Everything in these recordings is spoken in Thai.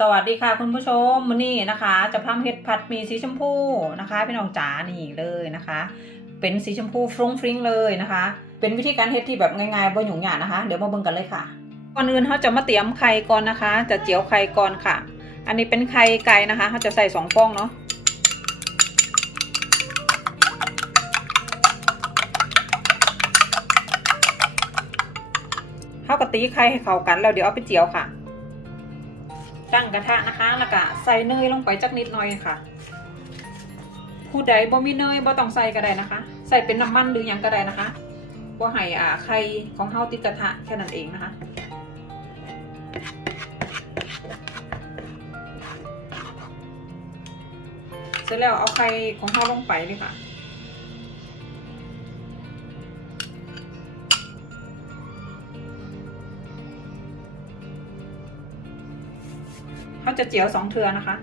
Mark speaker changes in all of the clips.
Speaker 1: สวัสดีค่ะคุณผู้ชมมื้อนี้นะคะ จะทำเห็ดผัดมีสีชมพูนะคะพี่น้องจ๋านี่เลยนะคะ เป็นสีชมพูฟรุ้งฟริ้งเลยนะคะ เป็นวิธีการเฮ็ดที่แบบง่ายๆบ่ยุ่งยากนะคะ เดี๋ยวมาเบิ่งกันเลยค่ะก่อนอื่นเขาจะมาเตรียมไข่ก่อนนะคะ จะเจียวไข่ก่อนค่ะ อันนี้เป็นไข่ไก่นะคะเขาจะใส่สองฟองเนาะเขาก็ตีไข่ให้เข้ากันแล้วเดี๋ยวเอาไปเจียวค่ะ ตั้งกระทะนะคะ แล้วก็ใส่เนยลงไปจักนิดหน่อยค่ะ ผู้ใดบ่มีเนยบ่ต้องใส่ก็ได้นะคะ ใส่เป็นน้ำมันหรือยังก็ได้นะคะบ่ให้อ่าไข่ของเฮาติดกระทะแค่นั้นเองนะคะเสร็จแล้วเอาไข่ของเฮาลงไปเลยค่ะ เขาจะเจียวสองเทือนะคะ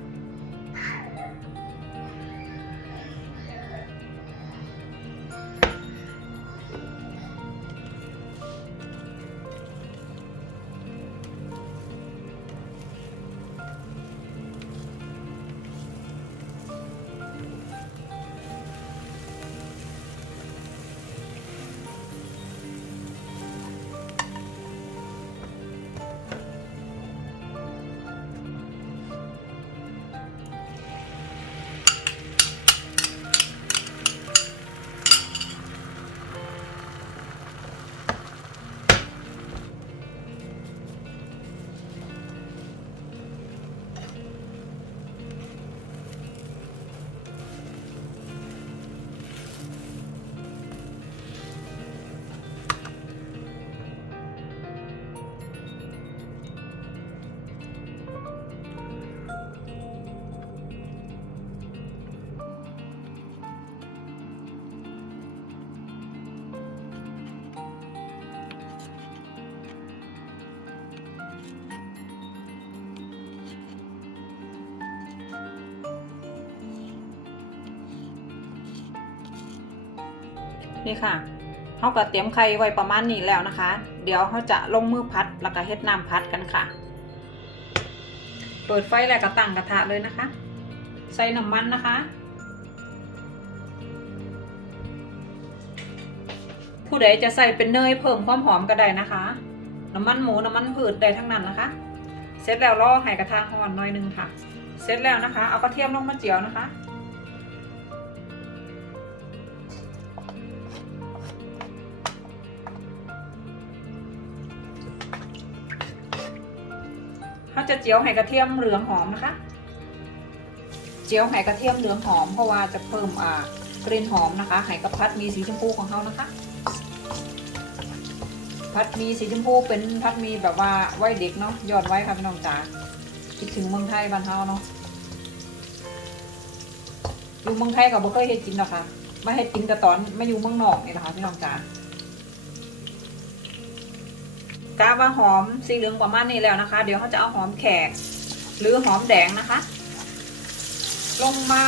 Speaker 1: นี่ค่ะเขาก็เตรียมไข่ไว้ประมาณนี้แล้วนะคะ เดี๋ยวเขาจะลงมือพัดแล้วก็เฮ็ดน้ำพัดกันค่ะ เปิดไฟแล้วก็ตั้งกระทะเลยนะคะ ใส่น้ำมันนะคะ ผู้ใดจะใส่เป็นเนยเพิ่มความหอมก็ได้นะคะ น้ำมันหมูน้ำมันพืชได้ทั้งนั้นนะคะ เสร็จแล้วรอให้กระทะร้อนหน่อยนึงค่ะ เสร็จแล้วนะคะ เอากระเทียมลงมาเจียวนะคะ เขาจะเจียวไห่กระเทียมเหลืองหอมนะคะ เจียวไห่กระเทียมเหลืองหอมเพราะว่าจะเพิ่มอ่ากลิ่นหอมนะคะ ไห่กระพัดมีสีชมพูของเขานะคะ พัดมีสีชมพูเป็นพัดมีแบบว่าไว้เด็กเนาะยอดไว้ค่ะพี่น้องจ๋าคิดถึงเมืองไทยบ้านเฮาเนาะอยู่เมืองไทยกับบ่เคยเฮ็ดกินหรอกค่ะมาเฮ็ดกินแต่ตอนไม่อยู่เมืองนอกนี่แหละค่ะพี่น้องจ๋า กาว่าหอมสีเหลืองประมาณนี้แล้วนะคะ เดี๋ยวเขาจะเอาหอมแขก หรือหอมแดงนะคะ ลงมา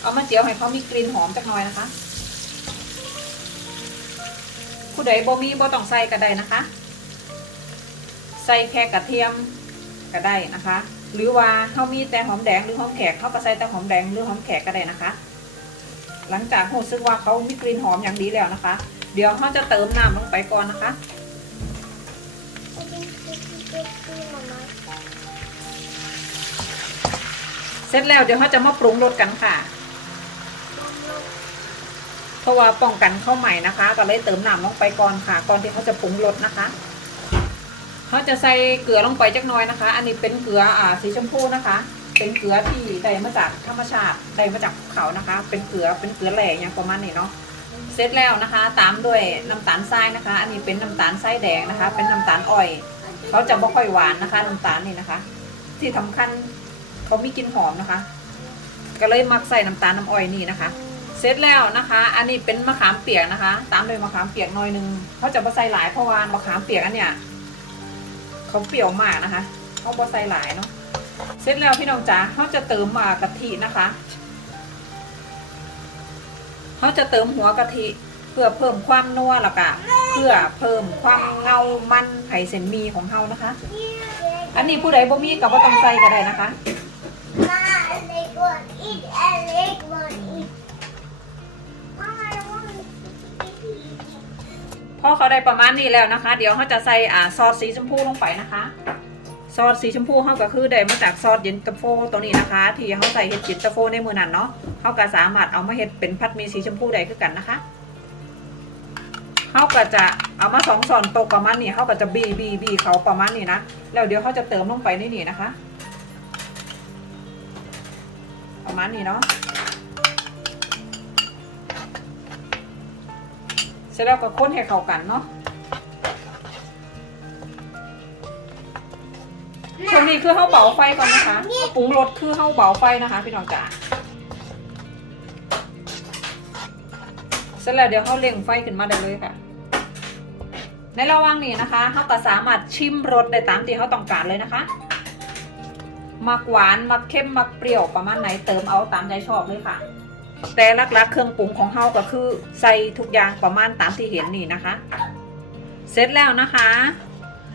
Speaker 1: เอามาเจียวให้เขามีกลิ่นหอมจักหน่อยนะคะผู้ใดบ่มีบ่ต้องใส่ก็ได้นะคะ ใส่แค่กระเทียมก็ได้นะคะ หรือว่าเขามีแต่หอมแดงหรือหอมแขกเขาก็ใส่แต่หอมแดงหรือหอมแขกก็ได้นะคะ หลังจากรู้สึกว่าเขามีกลิ่นหอมอย่างดีแล้วนะคะ เดี๋ยวเขาจะเติมน้ำลงไปก่อนนะคะเสร็จแล้วเดี๋ยวเขาจะมาปรุงรสกันค่ะ เพราะว่าป้องกันข้าวใหม่นะคะ ก็เลยเติมน้ำลงไปก่อนค่ะ ก่อนที่เขาจะปรุงรสนะคะเขาจะใส่เกลือลงไปจักน้อยนะคะ อันนี้เป็นเกลืออ่าสีชมพูนะคะ เป็นเกลือที่ได้มาจากธรรมชาติได้มาจากภูเขานะคะ เป็นเกลือเป็นเกลือแหล่อย่างประมาณนี้เนาะ เสร็จแล้วนะคะ ตามด้วยน้ำตาลทรายนะคะ อันนี้เป็นน้ำตาลทรายแดงนะคะ เป็นน้ำตาลอ้อยเขาจะไม่ค่อยหวานนะคะน้ำตาลนี่นะคะ ที่สำคัญเขามีกลิ่นหอมนะคะ ก็เลยมักใส่น้ำตาลน้ำอ้อยนี่นะคะ เสร็จแล้วนะคะ อันนี้เป็นมะขามเปียกนะคะ ตามด้วยมะขามเปียกหน่อยหนึงเขาจะบ่ใส่หลายเพราะว่ามะขามเปียกอันเนี้ยเขาเปรี้ยวมากนะคะเขาบ่ใส่หลายเนาะเสร็จแล้วพี่น้องจ๋าเขาจะเติมมากะทินะคะ เขาจะเติมหัวกะทิเพื่อเพิ่มความนัวแล้วก็เพื่อเพิ่มความเงามันไข่เส้นมีของเฮานะคะ อันนี้ผู้ใดบ่มีก็บ่ต้องใส่ก็ได้นะคะพอเขาได้ประมาณนี้แล้วนะคะ เดี๋ยวเขาจะใส่อ่าซอสสีชมพูลงไปนะคะ ซอสสีชมพูเขาก็คือได้มาจากซอสเย็นตาโฟตัวนี้นะคะ ที่เขาใส่เห็ดเย็นตาโฟในมือนั้นเนาะเขาก็สามารถเอามาเห็ดเป็นพัดมีสีชมพูได้คือกันนะคะเขาก็จะเอามาสองส่วนตวประมาณนี้เขาก็จะบีบีบีเขาประมาณนี้นะแล้วเดี๋ยวเขาจะเติมลงไปในนี่นะคะ ประมาณนี้เนาะเสร็จแล้วก็ค้นให้เข้ากันเนาะ ช่วงนี้คือเฮาเบาไฟก่อนนะคะปรุงรสคือเฮาเบาไฟนะคะพี่น้องจ๋าเสร็จแล้วเดี๋ยวเฮาเร่งไฟขึ้นมาได้เลยค่ะ ในระหว่างนี้นะคะเฮาก็สามารถชิมรสได้ตามที่เฮาต้องการเลยนะคะมักหวานมักเข้มมักเปรี้ยวประมาณไหนเติมเอาตามใจชอบเลยค่ะ แต่ลักๆเครื่องปรุงของเฮาก็คือใส่ทุกอย่างประมาณตามที่เห็นนี่นะคะ เสร็จแล้วนะคะ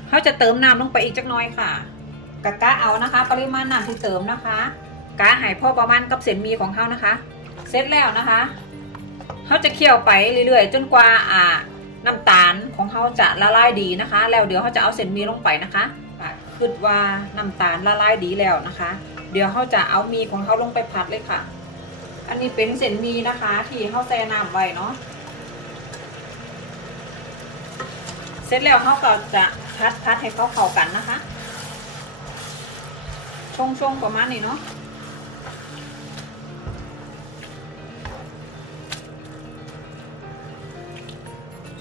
Speaker 1: เขาจะเติมน้ำลงไปอีกจักหน้อยค่ะ กะกะเอานะคะ ปริมาณน้ำที่เติมนะคะกะหายพอประมาณกับเส้นมีของเขานะคะเสร็จแล้วนะคะเขาจะเคี่ยวไปเรื่อยๆ จนกว่าอ่าน้ำตาลของเขาจะละลายดีนะคะ แล้วเดี๋ยวเขาจะเอาเส้นมีลงไปนะคะคิดว่าน้ำตาลละลายดีแล้วนะคะ เดี๋ยวเขาจะเอามีของเขาลงไปผัดเลยค่ะ อันนี้เป็นเส้นมีนะคะ ที่เขาแช่น้ำไว้เนาะเสร็จแล้วเขาก็จะพัดพัดให้เขาเข้ากันนะคะ ช่วงช่วงประมาณนี้เนาะ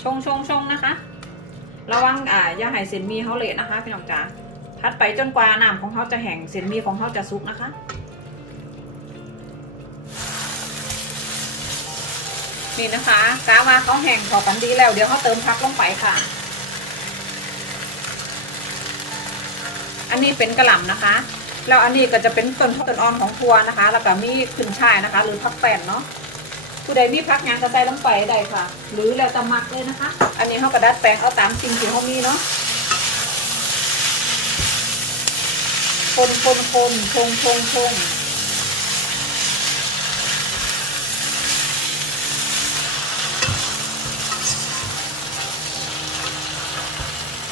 Speaker 1: ชงชงชงนะคะ ระวังอ่าอย่าให้เส้นมีเขาเละนะคะพี่น้องจ๋าพัดไปจนกว่าน้ำของเขาจะแห้งเส้นมีของเขาจะสุกนะคะนี่นะคะกาว่าเขาแห้งพอกันดีแล้วเดี๋ยวเขาเติมพักลงไปค่ะ อันนี้เป็นกระหล่ำนะคะ แล้วอันนี้ก็จะเป็นต้นต้นอ่อนของทัวนะคะ แล้วก็มีขึ้นช่ายนะคะ หรือพักแป้นเนาะผู้ใดมีพักหยังก็ใส่ลงไปได้ค่ะ หรือแล้วแต่มักเลยนะคะ อันนี้เขาก็ดัดแปลงเอาตามสิ่งที่เขามีเนาะคนคนคนชงชงชง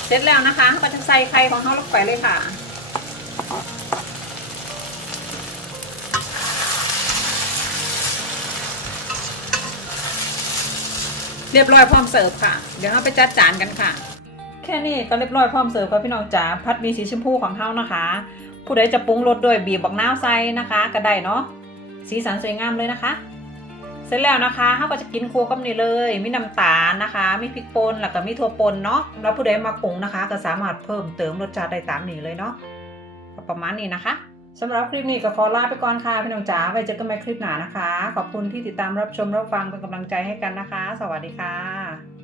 Speaker 1: เสร็จแล้วนะคะก็จะใส่ไข่ของเขาลงไปเลยค่ะ เรียบร้อยพร้อมเสิร์ฟค่ะ เดี๋ยวเราไปจัดจานกันค่ะ แค่นี้ก็เรียบร้อยพร้อมเสิร์ฟค่ะพี่น้องจ๋าพัดมีสีชมพูของเฮานะคะ ผู้ใดจะปรุงรสด้วยบีบบักนาวใส่นะคะก็ได้เนาะสีสันสวยงามเลยนะคะ เสร็จแล้วนะคะเฮาก็จะกินคู่กับนี่เลยมีน้ำตาลนะคะมีพริกป่นแล้วก็มีถั่วป่นเนาะแล้วผู้ใดมาปรุงนะคะ ก็สามารถเพิ่มเติมรสชาติได้ตามนี้เลยเนาะประมาณนี้นะคะ สำหรับคลิปนี้ก็ขอลาไปก่อนค่ะพี่น้องจ๋าไว้เจอกันใหม่คลิปหน้านะคะ ขอบคุณที่ติดตามรับชมรับฟังเป็นกำลังใจให้กันนะคะ สวัสดีค่ะ